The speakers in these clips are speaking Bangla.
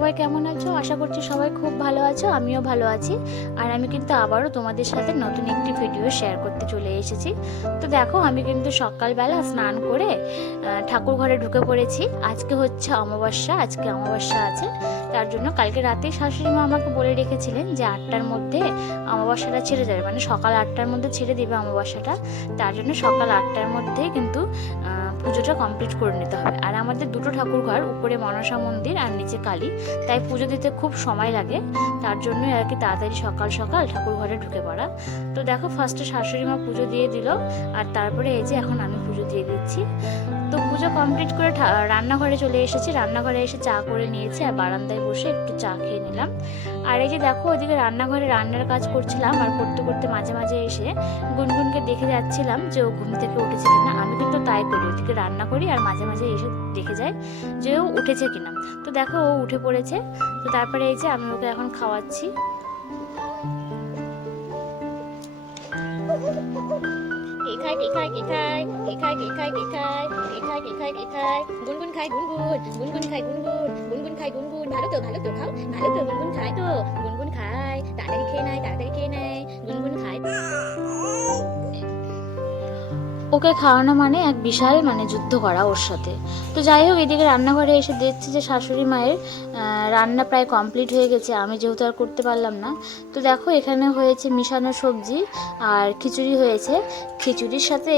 সবাই কেমন আছো? আশা করছি সবাই খুব ভালো আছো, আমিও ভালো আছি। আর আমি কিন্তু আবারও তোমাদের সাথে নতুন একটি ভিডিও শেয়ার করতে চলে এসেছি। তো দেখো, আমি কিন্তু সকালবেলা স্নান করে ঠাকুর ঘরে ঢুকে পড়েছি। আজকে হচ্ছে অমাবস্যা, আজকে অমাবস্যা আছে। তার জন্য কালকে রাতে শাশুড়ি মা আমাকে বলে রেখেছিলেন যে 8টার মধ্যে অমাবস্যাটা ছেড়ে যাবে, মানে সকাল 8টার মধ্যে ছেড়ে দেবে অমাবস্যাটা। তার জন্য সকাল 8টার মধ্যেই কিন্তু পুজোটা কমপ্লিট করে নিতে হবে। আর আমাদের দুটো ঠাকুর ঘর, উপরে মনসা মন্দির আর নিচে কালী, তাই পুজো দিতে খুব সময় লাগে। তার জন্যই আর কি তাড়াতাড়ি সকাল সকাল ঠাকুর ঘরে ঢুকে পড়া। তো দেখো, ফার্স্টে শাশুড়ি মা পুজো দিয়ে দিল, আর তারপরে এই যে এখন আমি পুজো দিয়ে দিচ্ছি। তো পুজো কমপ্লিট করে রান্নাঘরে চলে এসেছি। রান্নাঘরে এসে চা করে নিয়েছি, আর বারান্দায় বসে একটু চা খেয়ে নিলাম। আর এই যে দেখো, ওইদিকে রান্নাঘরে রান্নার কাজ করছিলাম, আর করতে করতে মাঝে মাঝে এসে গুনগুনকে দেখে যাচ্ছিলাম যে ও ঘুম থেকে উঠেছে কিনা। আমি কিন্তু তাই করি, ওদিকে রান্না করি আর মাঝে মাঝে এসে দেখে যাই যে ও উঠেছে কিনা। তো দেখো, ও উঠে পড়েছে। তো তারপরে এই যে আমি ওকে এখন খাওয়াচ্ছি। গুনগুন খায় গুনগুন, গুনগুন খায় গুনগুন, গুনগুন খায় গুনগুন। ভালো তো খাও, ভালো তো গুনগুন খায় তো, গুনগুন খায়। তাড়াতাড়ি খেয়ে নেয়, তাড়াতাড়ি খেয়ে নেয়, গুনগুন খায়। ওকে খাওয়ানো মানে এক বিশাল যুদ্ধ করা ওর সাথে। তো যাই হোক, এদিকে রান্নাঘরে এসে দেখছি যে শাশুড়ি মায়ের রান্না প্রায় কমপ্লিট হয়ে গেছে, আমি যেহেতু আর করতে পারলাম না। তো দেখো, এখানে হয়েছে মিশানো সবজি আর খিচুড়ি হয়েছে। খিচুড়ির সাথে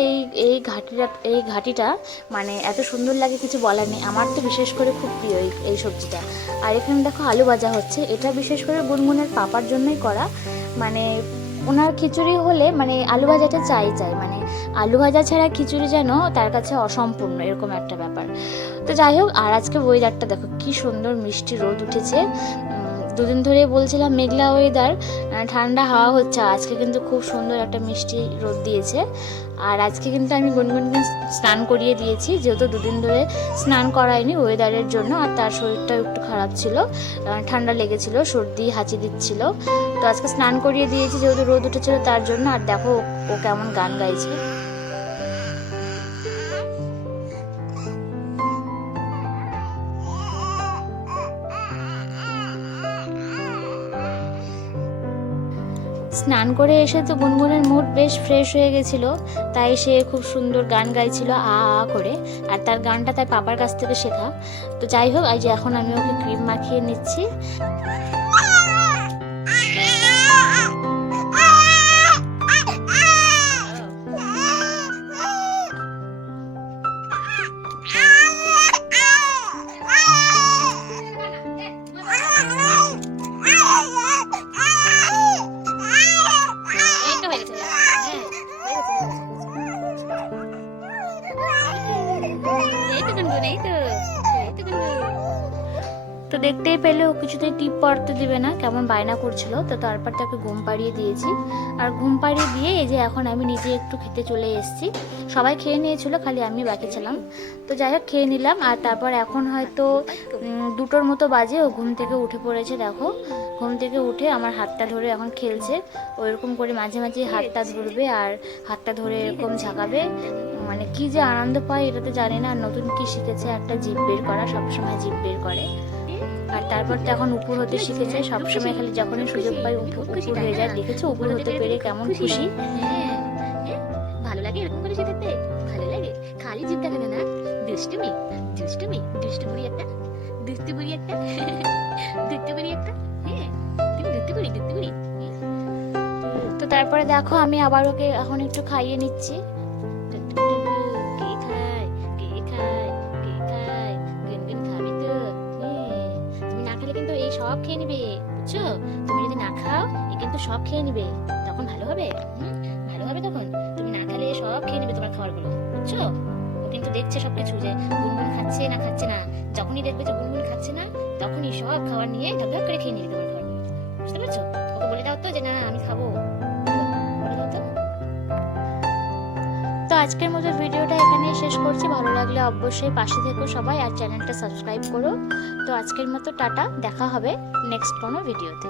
এই ঘাটিটা এত সুন্দর লাগে, কিছু বলার নেই। আমার তো বিশেষ করে খুব প্রিয় এই সবজিটা। আর এখানে দেখো আলু ভাজা হচ্ছে, এটা বিশেষ করে গুনগুনের পাপার জন্যই করা। ওনার খিচুড়ি হলে আলু ভাজাটা চাই, আলু ভাজা ছাড়া খিচুড়ি যেন তার কাছে অসম্পূর্ণ, এরকম একটা ব্যাপার। তো যাই হোক, আর আজকে ওয়েদারটা দেখো কি সুন্দর, মিষ্টি রোদ উঠেছে। দুদিন ধরে বলছিলাম মেঘলা ওয়েদার, ঠান্ডা হাওয়া হচ্ছে, আজকে কিন্তু খুব সুন্দর একটা মিষ্টি রোদ দিয়েছে। আর আজকে কিন্তু আমি গুনগুনকে স্নান করিয়ে দিয়েছি, যেহেতু দুদিন ধরে স্নান করায়নি ওয়েদারের জন্য। আর তার শরীরটা একটু খারাপ ছিল, ঠান্ডা লেগেছিল, সর্দি হাঁচি দিচ্ছিল। তো আজকে স্নান করিয়ে দিয়েছি যেহেতু রোদ উঠেছিল তার জন্য। আর দেখো ও কেমন গান গাইছে। স্নান করে এসে তো গুনগুনের মুড বেশ ফ্রেশ হয়ে গেছিলো, তাই সে খুব সুন্দর গান গাইছিল আ আ করে। আর তার গানটা তার পাপার কাছ থেকে শেখা। তো যাই হোক, এই যে এখন আমি ওকে ক্রিম মাখিয়ে নিচ্ছি। তো দেখতেই পেলে ও কিছুতেই টিপ পড়তে দিবে না, কেমন বায়না করছিল। তো তারপর তাকে ঘুম পাড়িয়ে দিয়েছি। আর ঘুম পাড়িয়ে দিয়ে এই যে এখন আমি নিজে একটু খেতে চলে এসেছি। সবাই খেয়ে নিয়েছিল, খালি আমি বাকি ছিলাম। তো যাই হোক, খেয়ে নিলাম। আর তারপর এখন হয়তো 2টোর মতো বাজে, ও ঘুম থেকে উঠে পড়েছে। দেখো, ঘুম থেকে উঠে আমার হাতটা ধরে এখন খেলছে। ওইরকম করে মাঝে মাঝে হাতটা ধরবে আর হাতটা ধরে এরকম ঝাঁকাবে। কি যে আনন্দ পায় এটা তো জানি না। নতুন কি শিখেছে, একটা জিভ বের করা, সবসময় জিভ বের করে। আর তারপর তো এখন উপর হতে শিখেছে, সবসময় খালি যখনই সুযোগ পাই উপর হয়ে যায়। দেখেছো উপর হতে পেরে কেমন খুশি। ভালো লাগে এরকম করে শিখতে, ভালো লাগে। খালি জিভ দেখাবে না, দুষ্টুমি দুষ্টুমি, দুষ্টুপুরি একটা, দুষ্টুপুরি একটা, দুষ্টুপুরি একটা। হ্যাঁ, তুমি দুষ্টুপুরি, দুষ্টুপুরি। তো তারপরে দেখো, আমি আবার ওকে এখন একটু খাইয়ে নিচ্ছি। সব খেয়ে নিবে, বুঝছো? তুমি যদি না খাও, এ কিন্তু সব খেয়ে নিবে, তখন ভালো হবে। ভালো হবে তখন। তুমি না খেলে সব খেয়ে নিবে তোমার খাবারগুলো, বুঝছো? ও কিন্তু দেখছে সবকিছু, যে গুনগুন খাচ্ছে না খাচ্ছে না। যখনই দেখবে যে গুনগুন খাচ্ছে না, তখনই সব খাবার নিয়ে ঢক ঢক করে খেয়ে নিবে তোমার খাবারগুলো, বুঝতে পারছো? ওকে বলে দাও তো যে না, আমি খাবো, বলে দাও তো। তো আজকের মতো ভিডিওটা এখানেই শেষ করছি। ভালো লাগলে অবশ্যই পাশে থেকো সবাই, আর চ্যানেলটা সাবস্ক্রাইব করো। তো আজকের মতো টাটা, দেখা হবে নেক্সট কোনো ভিডিওতে।